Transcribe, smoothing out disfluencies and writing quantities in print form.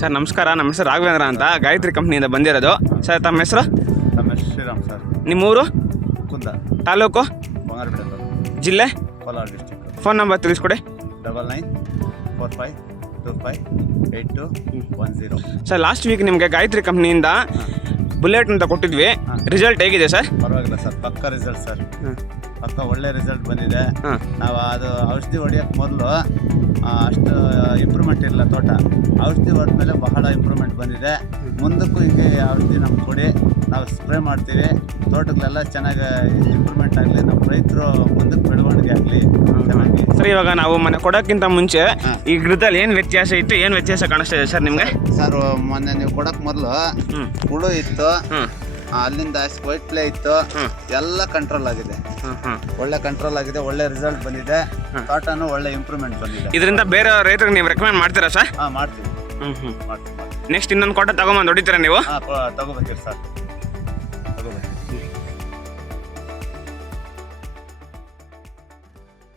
Sir ನಮಸ್ಕಾರ, ನಮ್ಮ ಹೆಸರು ರಾಘವೇಂದ್ರ ಅಂತ, ಗಾಯತ್ರಿ ಕಂಪ್ನಿಯಿಂದ ಬಂದಿರೋದು. ಸರ್ ತಮ್ಮ ಹೆಸರು? ನಮ್ಮ ಹೆಸರು ಶ್ರೀರಾಮ್ ಸರ್. ನಿಮ್ಮೂರು? ಕುಂದ ತಾಲೂಕು? ಬಂಗಾರಪೇಟೆ, ಜಿಲ್ಲೆ? ಕೋಲಾರ ಡಿಸ್ಟಿಕ್. ಫೋನ್ ನಂಬರ್ ತಿಳಿಸ್ಕೊಡಿ. 9945258210. ಸರ್ ಲಾಸ್ಟ್ ವೀಕ್ ನಿಮಗೆ ಗಾಯತ್ರಿ ಕಂಪ್ನಿಯಿಂದ ಬುಲೆಟ್ ಅಂತ ಕೊಟ್ಟಿದ್ವಿ. ರಿಸಲ್ಟ್ ಹೇಗಿದೆ ಸರ್? ಪರವಾಗಿಲ್ಲ ಸರ್, ಪಕ್ಕ ರಿಸಲ್ಟ್ ಸರ್. ಪಕ್ಕ ಒಳ್ಳೆ ರಿಸಲ್ಟ್ ಬಂದಿದೆ. ನಾವು ಅದು ಔಷಧಿ ಹೊಡಿಯೋಕ್ಕೆ ಮೊದಲು ಅಷ್ಟು ಇಂಪ್ರೂವ್ಮೆಂಟ್ ಇಲ್ಲ ತೋಟ. ಔಷಧಿ ಹೊಡೆದ್ಮೇಲೆ ಬಹಳ ಇಂಪ್ರೂವ್ಮೆಂಟ್ ಬಂದಿದೆ. ಮುಂದಕ್ಕೂ ಹೀಗೆ ಔಷಧಿ ನಮ್ಗೆ ಕೊಡಿ, ನಾವು ಸ್ಪ್ರೇ ಮಾಡ್ತೀವಿ. ತೋಟಗಳೆಲ್ಲ ಚೆನ್ನಾಗಿ ಇಂಪ್ರೂವ್ಮೆಂಟ್ ಆಗಲಿ, ನಮ್ಮ ರೈತರು ಮುಂದಕ್ಕೆ ಬೆಳವಣಿಗೆ ಆಗಲಿ ಚೆನ್ನಾಗಿ. ಸರ್ ಇವಾಗ ನಾವು ಮನೆ ಕೊಡೋಕ್ಕಿಂತ ಮುಂಚೆ ಈ ಗಿಡದಲ್ಲಿ ಏನು ವ್ಯತ್ಯಾಸ ಇತ್ತು, ಏನು ವ್ಯತ್ಯಾಸ ಕಾಣಿಸ್ತಾ ಇದೆ ಸರ್ ನಿಮಗೆ? ಸರ್ ಮೊನ್ನೆ ನೀವು ಕೊಡೋಕೆ ಮೊದಲು ಹುಳು ಇತ್ತು, ಅಲ್ಲಿಂದ ವೈಟ್ ಪ್ಲೇ ಇತ್ತು, ಎಲ್ಲ ಕಂಟ್ರೋಲ್ ಆಗಿದೆ. ಒಳ್ಳೆ ಕಂಟ್ರೋಲ್ ಆಗಿದೆ, ಒಳ್ಳೆ ರಿಸಲ್ಟ್ ಬಂದಿದೆ. ತೋಟನೂ ಒಳ್ಳೆ ಇಂಪ್ರೂವ್ಮೆಂಟ್ ಬಂದಿದೆ. ಇದರಿಂದ ಬೇರೆ ರೈತರಿಗೆ ನೀವು ರೆಕಮೆಂಡ್ ಮಾಡ್ತೀರಾ ಸರ್? ಮಾಡ್ತೀವಿ. ನೆಕ್ಸ್ಟ್ ಇನ್ನೊಂದು ಕೊಟ್ಟ ತಗೊಂಬಂದು ಹೊಡಿತೀರಾ ನೀವು? ತಗೋಬೇಕಿರಿ ಸರ್, ತಗೋಬೇಕು.